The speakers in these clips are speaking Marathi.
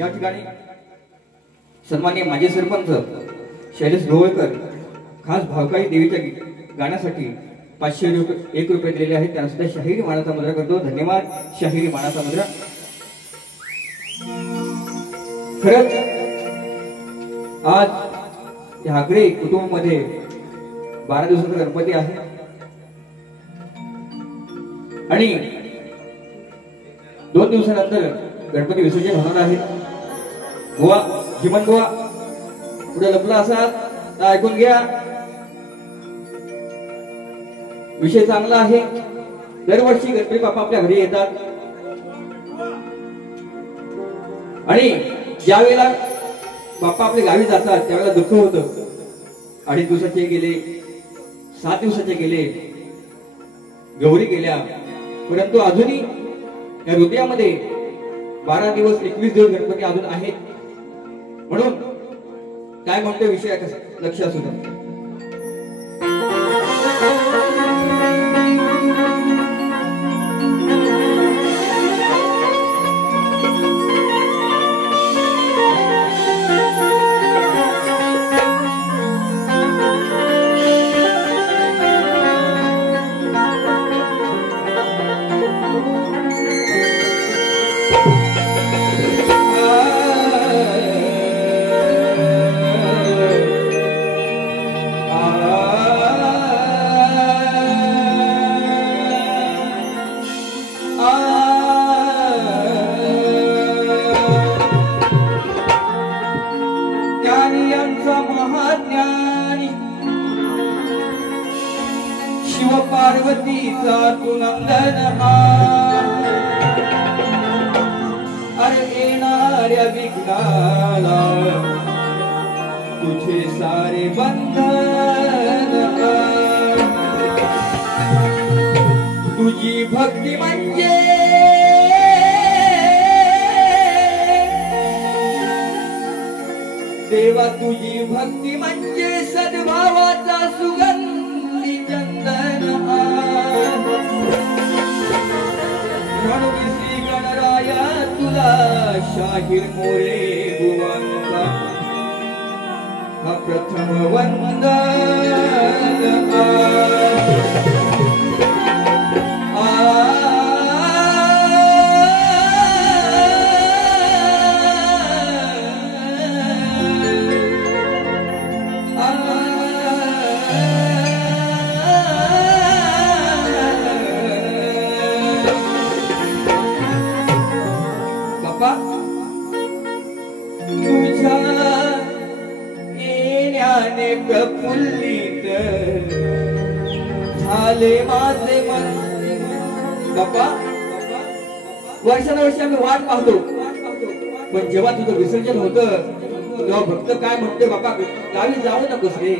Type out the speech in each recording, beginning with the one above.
या ठिकाणी सन्माननीय माजी सरपंच शैलेश गोवळकर खास भावकाई देवीच्या गाण्यासाठी 501 रुपये दिलेले आहेत. त्यांना सुद्धा शाहिरी मानाचा मुद्रा करतो. धन्यवाद. शाहिरी मानाचा मुद्रा. खरंच आज या आगळे कुटुंबामध्ये 12 दिवसाचा गणपती आहे आणि 2 दिवसानंतर गणपती विसर्जन होणार आहे. गोवा जीवन गोवा पुढे लपला असाल तर ऐकून घ्या. विषय चांगला आहे. दरवर्षी गणपती बाप्पा आपल्या घरी येतात आणि ज्या वेळेला बाप्पा आपल्या गावी जातात त्यावेळेला दुःख होतं. 2.5 दिवसाचे गेले, 7 दिवसाचे गेले, गौरी गेल्या, परंतु अजूनही या हृदयामध्ये 12 दिवस 21 दिवस गणपती अजून आहेत. म्हणून काय म्हणतो विषय लक्ष असू द्या. पार्वतीचा तू नंदन हा अरे येणाऱ्या विघ्नाला तुझे सारे बंधन. तुझी भक्ती म्हणजे देवा, तुझी भक्ती म्हणजे सद्भावाचा सुगंधी चंदन. म्हणून श्री गणराया तुला शाहीर मोरे भुवंता हा प्रथम वंदन. तुझ्या येण्याने प्रफुल्लित झाले माझे मन. बाप्पा, वर्षानुवर्षी आम्ही वाट पाहतो, पण जेव्हा तुझं विसर्जन होतं तेव्हा भक्त काय म्हणते, बाप्पा गावी जाऊ नकोस रे.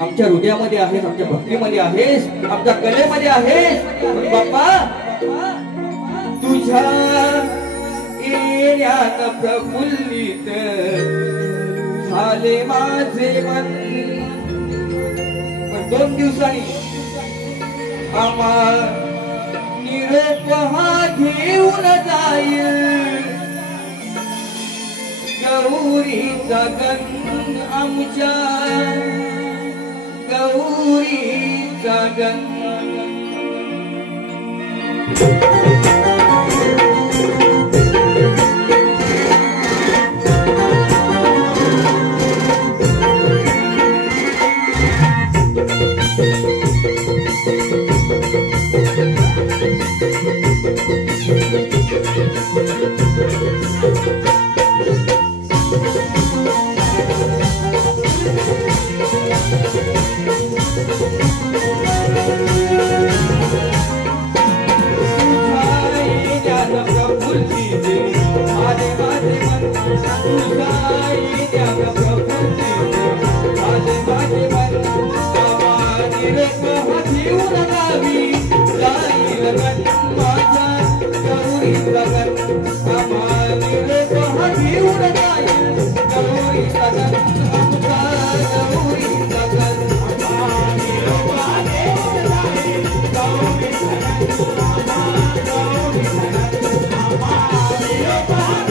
आमच्या हृदयामध्ये आहेस, आमच्या भक्तीमध्ये आहेस, आमच्या कलेमध्ये आहेस. बाप्पा तुझ्या येण्यात प्रफुल्लित झाले माझे मन. पण 2 दिवसांनी आम्हा निरोप हा घेऊन जाईल गौरीचा गण, आमच्या गौरीचा गण. Bye.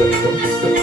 Thank you.